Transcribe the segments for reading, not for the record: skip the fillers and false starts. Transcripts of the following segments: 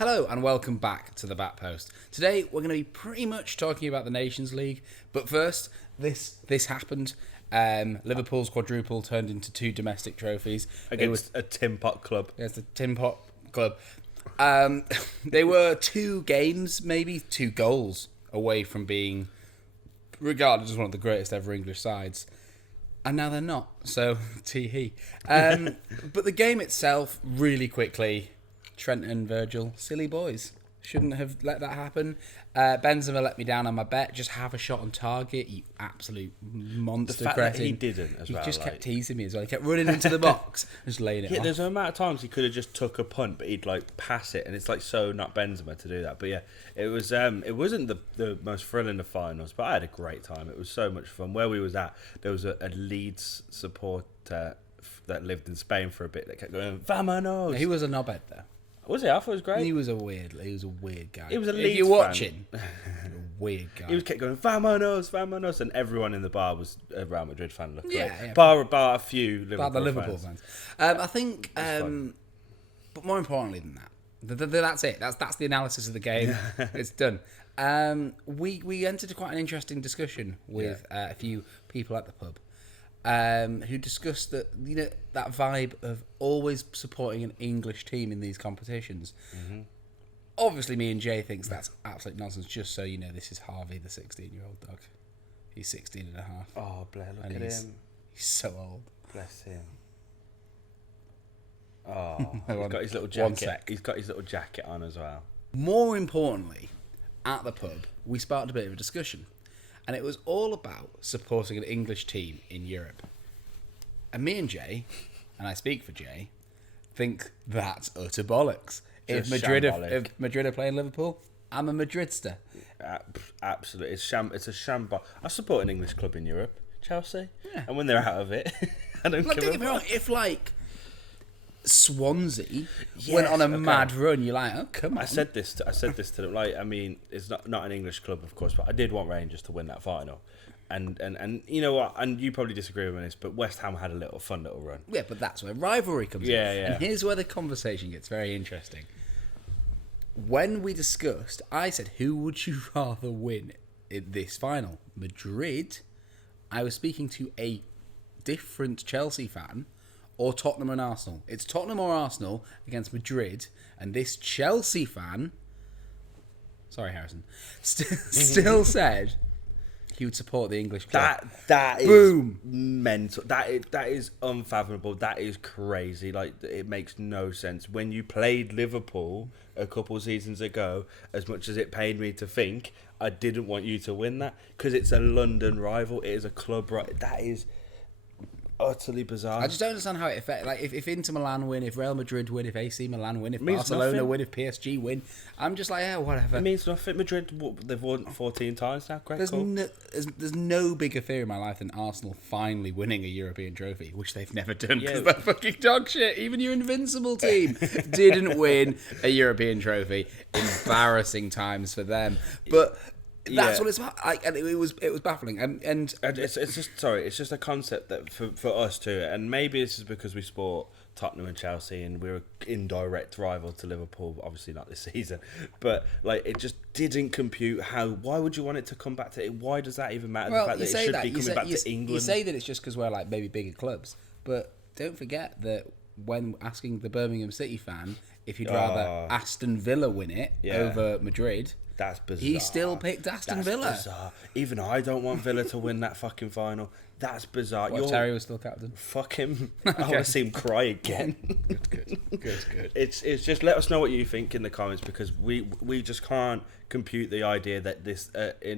Hello and welcome back to the Bat Post. Today we're going to be pretty much talking about the Nations League, but first, this happened. Liverpool's quadruple turned into 2 domestic trophies Against a Tin Pot club. Against the Tin Pot club. They were 2 games, maybe 2 goals away from being regarded as one of the greatest ever English sides. And now they're not, so tee-hee. But the game itself, really quickly, Trent and Virgil, silly boys. Shouldn't have let that happen. Benzema let me down on my bet. Just have a shot on target, you absolute monster. The fact cretin. that he didn't as well. He just kept teasing me as well. He kept running into the box and just laying it off. There's an amount of times he could have just took a punt, but he'd pass it, and it's so not Benzema to do that. But yeah, it was. It wasn't the most thrilling of finals, but I had a great time. It was so much fun. Where we was at, there was a Leeds supporter that lived in Spain for a bit that kept going, "Vamonos!" He was a knobhead though. Was he? I thought it was great. He was a weird guy. He was a Leeds If you're fan. watching, you're a weird guy. He was kept going, "Vamonos, Vamonos," and everyone in the bar was a Real Madrid fan. Luckily. Yeah. Bar a few Liverpool About the Liverpool fans. I think, but more importantly than that, that's it. That's the analysis of the game. It's done. We entered quite an interesting discussion with a few people at the pub. Who discussed that that vibe of always supporting an English team in these competitions. Mm-hmm. Obviously, me and Jay thinks that's absolute nonsense. Just so you know, this is Harvey, the 16-year-old dog. He's 16 and a half. Oh, Blair, look at him. He's so old. Bless him. Oh, he's got his little jacket. He's got his little jacket on as well. More importantly, at the pub, we sparked a bit of a discussion. And it was all about supporting an English team in Europe. And me and Jay, and I speak for Jay, think that's utter bollocks. If Madrid are playing Liverpool, I'm a Madridster. Absolutely. It's a shambolic. I support an English club in Europe, Chelsea. Yeah. And when they're out of it, I don't Don't give get me wrong, if Swansea Yes, went on a mad run, you're like, oh, come on. I said this to them. It's not an English club, of course, but I did want Rangers to win that final. And you know what? And you probably disagree with this, but West Ham had a fun little run. Yeah, but that's where rivalry comes in. Yeah. And here's where the conversation gets very interesting. When we discussed, I said, who would you rather win in this final? Madrid? I was speaking to a different Chelsea fan, or Tottenham and Arsenal. It's Tottenham or Arsenal against Madrid, and this Chelsea fan, sorry Harrison, still said he would support the English club. That is Boom. Mental. That is unfathomable. That is crazy. It makes no sense. When you played Liverpool a couple of seasons ago, as much as it pained me to think, I didn't want you to win that because it's a London rival. It is a club, right? That is utterly bizarre. I just don't understand how it affects. If Inter Milan win, if Real Madrid win, if AC Milan win, if means Barcelona nothing. win, if PSG win, I'm just like, yeah, whatever. It means nothing. Madrid, they've won 14 times now. Great. There's no bigger fear in my life than Arsenal finally winning a European trophy, which they've never done because they're fucking dog shit. Even your invincible team didn't win a European trophy. Embarrassing times for them, but. That's what it's about. And it was baffling. And it's just a concept that for us too. And maybe this is because we support Tottenham and Chelsea, and we're an indirect rival to Liverpool. Obviously not this season, but it just didn't compute. Why would you want it to come back to it? Why does that even matter? Well, the fact that it should be coming back to England. You say that it's just because we're maybe bigger clubs, but don't forget that when asking the Birmingham City fan if you'd rather Aston Villa win it over Madrid. That's bizarre. He still picked Aston Villa. Bizarre. Even I don't want Villa to win that fucking final. That's bizarre. What, Terry was still captain? Fuck him. I want to see him cry again. Good. It's just let us know what you think in the comments, because we just can't compute the idea that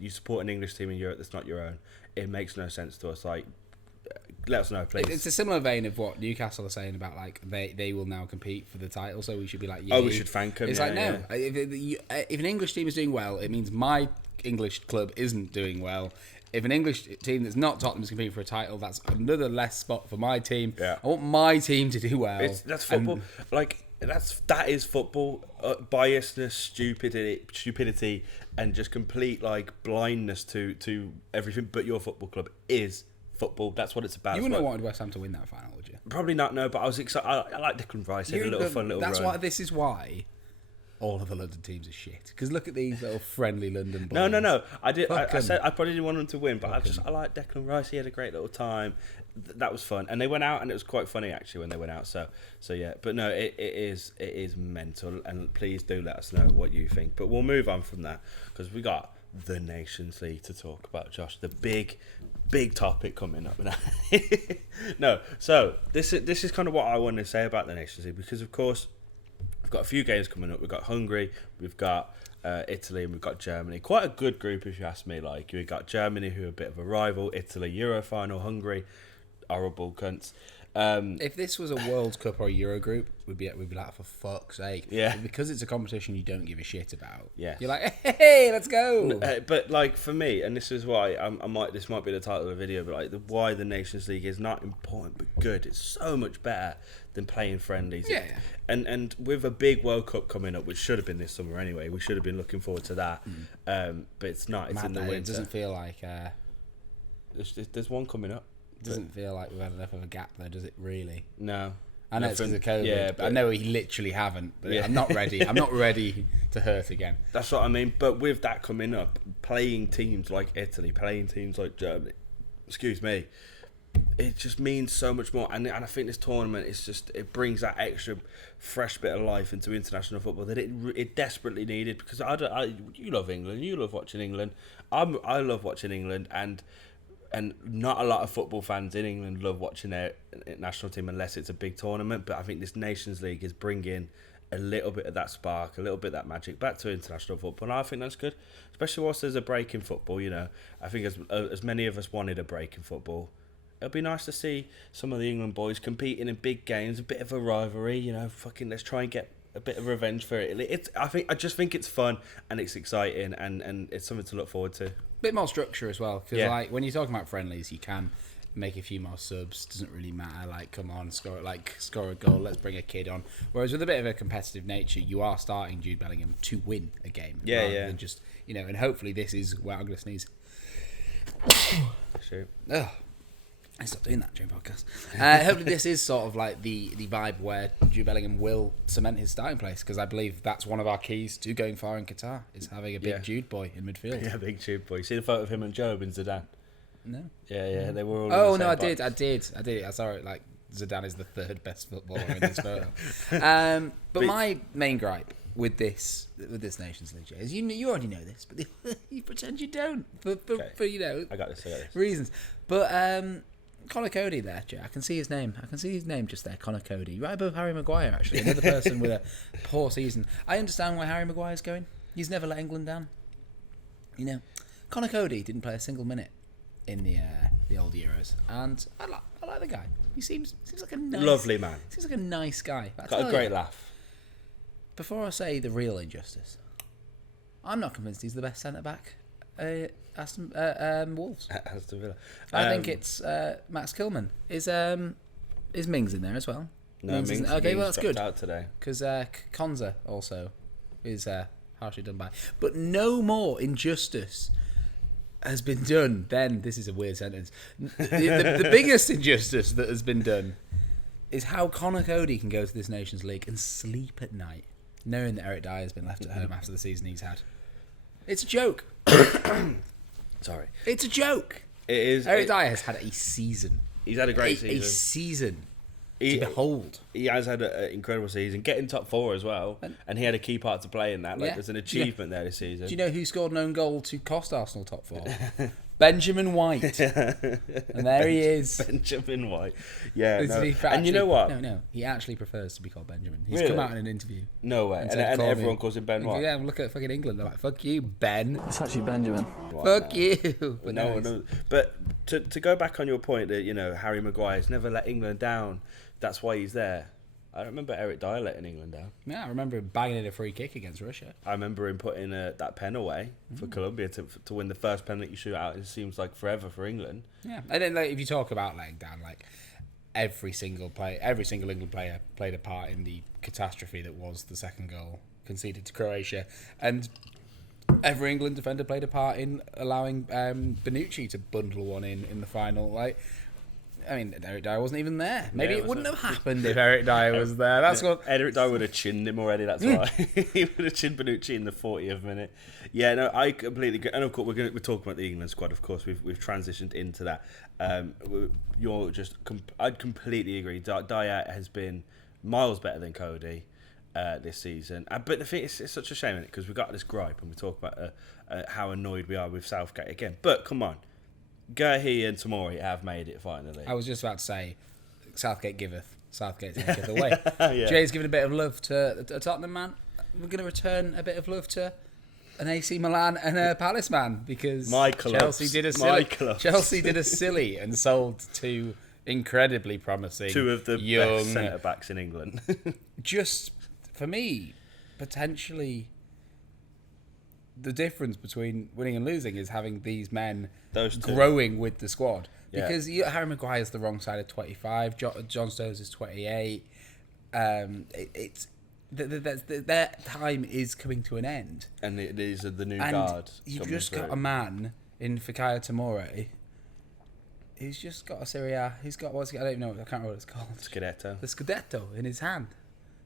you support an English team in Europe that's not your own. It makes no sense to us. Let us know, please. It's a similar vein of what Newcastle are saying about they will now compete for the title, so we should be yeah. Oh, we should thank them. It's no. If an English team is doing well, it means my English club isn't doing well. If an English team that's not Tottenham is competing for a title, that's another less spot for my team. Yeah. I want my team to do well. That's football. That is football. Biasness, stupidity, and just complete blindness to everything but your football club is football. That's what it's about. You wouldn't have wanted West Ham to win that final, would you? Probably not. No, but I was excited. I like Declan Rice. He had a fun little That's run. why. This is why all of the London teams are shit. Because look at these little friendly London boys. No. I did. Fuck I 'em. said I probably didn't want them to win, but I like Declan Rice. He had a great little time. That was fun, and they went out, and it was quite funny actually when they went out. So yeah. But no, it is mental, and please do let us know what you think. But we'll move on from that because we got the Nations League to talk about, Josh. The big topic coming up now. No, so this is kind of what I want to say about the Nations League, because of course we've got a few games coming up. We've got Hungary, we've got Italy, and we've got Germany. Quite a good group if you ask me. Like, we've got Germany, who are a bit of a rival, Italy Euro final, Hungary horrible cunts. If this was a World Cup or a Euro group, we'd be like, for fuck's sake. Yeah. But because it's a competition you don't give a shit about. Yeah. You're like, hey, let's go. But like for me, and this is why this might be the title of the video, but like why the Nations League is not important but good. It's so much better than playing friendlies. Yeah. And with a big World Cup coming up, which should have been this summer anyway, we should have been looking forward to that. But it's not. It's in the winter. It doesn't feel like. There's one coming up. Doesn't feel like we've had enough of a gap though, does it really? No. I know it's because of COVID. Yeah, but I know we literally haven't. But Yeah. I'm not ready. I'm not ready to hurt again. That's what I mean. But with that coming up, playing teams like Italy, playing teams like Germany, it just means so much more. And I think this tournament it brings that extra fresh bit of life into international football that it desperately needed. Because you love England, you love watching England. I love watching England, and not a lot of football fans in England love watching their national team unless it's a big tournament. But I think this Nations League is bringing a little bit of that spark, a little bit of that magic back to international football. And I think that's good, especially whilst there's a break in football. You know, I think as many of us wanted a break in football, it'll be nice to see some of the England boys competing in big games, a bit of a rivalry. You know, let's try and get a bit of revenge for it. I just think it's fun and it's exciting and it's something to look forward to. Bit more structure as well, because Yeah. like when you're talking about friendlies, you can make a few more subs. Doesn't really matter. Like, come on, score a goal. Let's bring a kid on. Whereas with a bit of a competitive nature, you are starting Jude Bellingham to win a game, rather than just And hopefully this is where I'm gonna sneeze. Sure. Ugh. I stopped doing that during podcast. Hopefully this is sort of like the vibe where Jude Bellingham will cement his starting place, because I believe that's one of our keys to going far in Qatar, is having a big Jude boy in midfield. Yeah, big Jude boy. You see the photo of him and Job and Zidane? No. Yeah, they were all. Oh in the no, same I did. I saw it. Like, Zidane is the third best footballer in this photo. But my main gripe with this Nations League is you already know this, but you pretend you don't for I got this. reasons. But Connor Cody there, Jay. I can see his name. Just there, Connor Cody, right above Harry Maguire. Actually, another person with a poor season. I understand why Harry Maguire's going. He's never let England down. You know, Connor Cody didn't play a single minute in the old Euros, and I like the guy. He seems like a nice, Lovely man. Seems like a nice guy. But I Got a tell great you, laugh. Before I say the real injustice, I'm not convinced he's the best centre back. Wolves. Aston Villa. I think it's Max Kilman. Is Mings in there as well? No, Mings. Okay, well that's good. Out today Because Konza also is harshly done by. But no more injustice has been done. Then this is a weird sentence. The biggest injustice that has been done is how Connor Cody can go to this Nations League and sleep at night, knowing that Eric Dyer has been left at home after the season he's had. It's a joke. Sorry. It's a joke. It is. Eric Dyer has had a season. He's had a great season. A season to behold. He has had an incredible season, getting top four as well, and he had a key part to play in that. Like, there's an achievement there this season. Do you know who scored an own goal to cost Arsenal top four? Benjamin White. And there he is. Benjamin White. Yeah. And you know what? No. He actually prefers to be called Benjamin. He's Really? come out in an interview. No way. And everyone calls him Ben White. Yeah, look at fucking England. They're like, fuck you, Ben. It's actually Benjamin. Fuck you. But No one knows. But to go back on your point that, Harry Maguire's never let England down. That's why he's there. I don't remember Eric Dyer letting England down. Yeah, I remember him banging in a free kick against Russia. I remember him putting that pen away for Colombia to win the first penalty shootout. It seems like forever for England. Yeah, and then if you talk about letting down, every single England player played a part in the catastrophe that was the second goal conceded to Croatia, and every England defender played a part in allowing Bonucci to bundle one in the final. I mean, Eric Dyer wasn't even there. Maybe it wouldn't have happened if Eric Dyer was there. That's what Eric Dyer would have chinned him already. That's why he would have chinned Bonucci in the 40th minute. Yeah, no, I completely agree. And of course, we're talking about the England squad. Of course, we've transitioned into that. I'd completely agree. Dyer has been miles better than Cody this season. But the thing is, it's such a shame, isn't it? Because we've got this gripe and we talk about how annoyed we are with Southgate again. But come on. Gareth and Tomori have made it finally. I was just about to say, Southgate giveth, Southgate taketh away. Yeah. Jay's given a bit of love to a Tottenham man. We're going to return a bit of love to an AC Milan and a Palace man because Chelsea did a silly and sold two incredibly promising, two of the young best centre backs in England. Just for me, potentially. The difference between winning and losing is having these men growing with the squad. Yeah. Because Harry Maguire's the wrong side of 25. John Stones is 28. Their time is coming to an end. And these are the new guard. You've just got a man in Fikayo Tomori who's just got a Serie A. He's got, I don't even know, I can't remember what it's called. Scudetto. The Scudetto in his hand.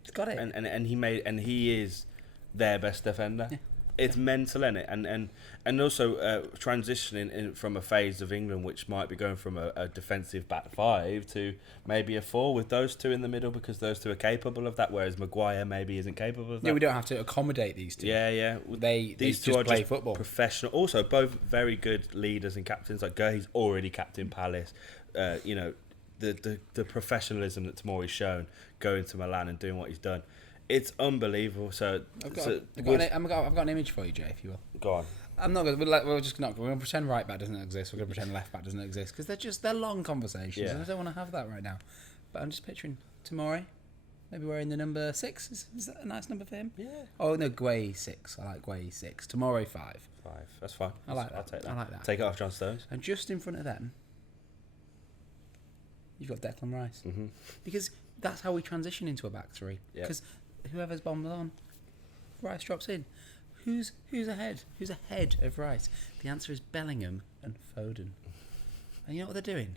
He's got it. And he is their best defender. Yeah. It's mental, isn't it? And also transitioning from a phase of England which might be going from a defensive back five to maybe a four with those two in the middle because those two are capable of that, whereas Maguire maybe isn't capable of that. Yeah, we don't have to accommodate these two. Yeah. They these two just are play just football. Professional. Also, both very good leaders and captains. Like Gareth's already captain Palace. The professionalism that Tomori's shown going to Milan and doing what he's done. It's unbelievable. So I've got an image for you, Jay, if you will. Go on. I'm not going. We're just not. We're going to pretend right back doesn't exist. We're going to pretend left back doesn't exist because they're long conversations, and I don't want to have that right now. But I'm just picturing Tomori, maybe wearing the number 6. Is that a nice number for him? Yeah. Oh no, Guay 6. I like Guay 6. Tomori 5. 5. That's fine. I like that. I'll take that. I like that. Take it off John Stones. And just in front of them, you've got Declan Rice, because that's how we transition into a back three. Because whoever's bombed on, Rice drops in. Who's ahead? Who's ahead of Rice? The answer is Bellingham and Foden. And you know what they're doing?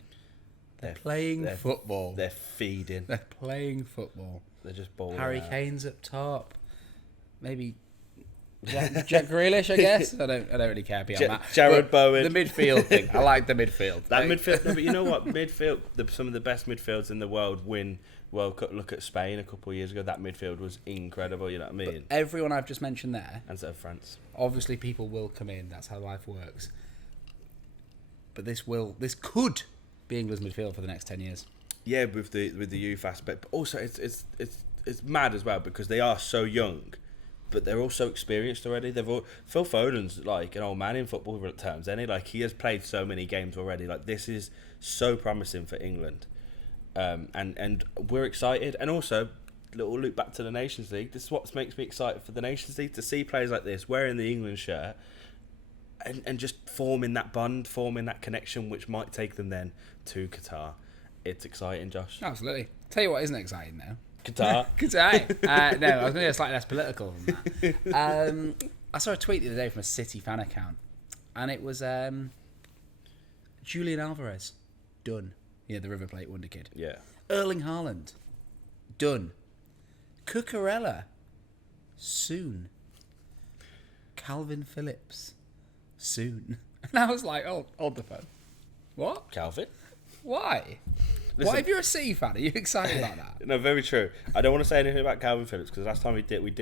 They're playing football. They're feeding. They're playing football. They're just balling. Harry Kane's up top. Maybe Jack Grealish, I guess. I don't really care beyond that. Jarrod, Bowen. The midfield thing. I like the midfield. Midfield. No, but you know what? Midfield. Some of the best midfields in the world win World Cup. Look at Spain a couple of years ago. That midfield was incredible. You know what I mean? But everyone I've just mentioned there. And so France. Obviously, people will come in. That's how life works. But this could be England's midfield for the next 10 years. Yeah, with the youth aspect, but also it's mad as well because they are so young. But they're all so experienced already. Phil Foden's like an old man in football terms, isn't he? Like he has played so many games already. Like this is so promising for England, and we're excited. And also, little loop back to the Nations League. This is what makes me excited for the Nations League to see players like this wearing the England shirt, and just forming that bond, forming that connection, which might take them then to Qatar. It's exciting, Josh. Absolutely. Tell you what isn't exciting now. Qatar. Qatar. No, I was going to be slightly less political than that. I saw a tweet the other day from a City fan account, and it was Julian Alvarez, done. Yeah, the River Plate wonder kid. Yeah. Erling Haaland, done. Cucurella, soon. Calvin Phillips, soon. And I was like, oh, hold the phone. What? Calvin? Why? Listen, why, if you're a City fan, are you excited about that? No, very true. I don't want to say anything about Calvin Phillips because last time he did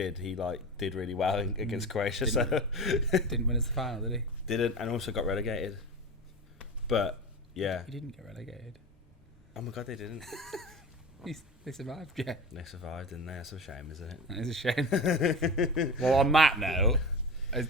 did really well against Croatia. Didn't win us the final, did he? Didn't, and also got relegated. But yeah, he didn't get relegated. Oh my god, they didn't. They survived, yeah. They survived, didn't they? That's a shame, isn't it? That is a shame. Well, on that note,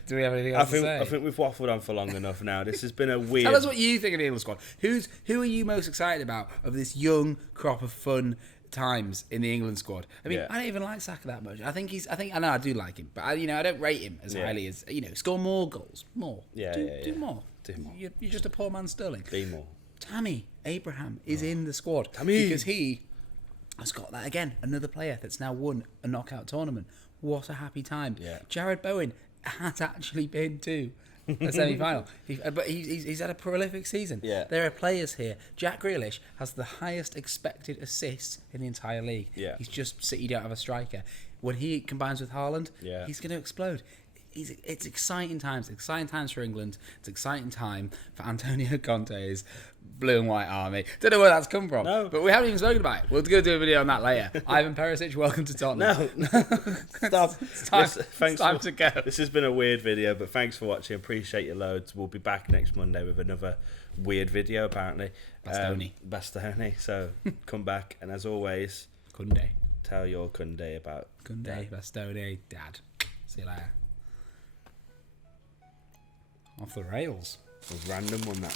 do we have anything else to say? I think we've waffled on for long enough now. This has been a weird... Tell us what you think of the England squad. Who are you most excited about of this young crop of fun times in the England squad? I mean, I don't even like Saka that much. I know I do like him, but I don't rate him as highly as, score more goals. More. Do more. Do more. You're just a poor man Sterling. Be more. Tammy Abraham is in the squad. Tammy! Because he has got that again. Another player that's now won a knockout tournament. What a happy time. Yeah. Jarrod Bowen has actually been to a semi-final. But he's had a prolific season. Yeah. There are players here. Jack Grealish has the highest expected assists in the entire league. Yeah. He's just City don't have a striker. When he combines with Haaland, he's going to explode. It's exciting times. Exciting times for England. It's exciting time for Antonio Conte's blue and white army. Don't know where that's come from. No. But we haven't even spoken about it. We're going to do a video on that later. Ivan Perisic, welcome to Tottenham. No. Stop. It's time to go. This has been a weird video, but thanks for watching. Appreciate your loads. We'll be back next Monday with another weird video, apparently. Bastoni. So come back. And as always, Kunde. Tell your Kunde about Kunde, Bastoni, Dad. See you later. Off the rails. A random one, that.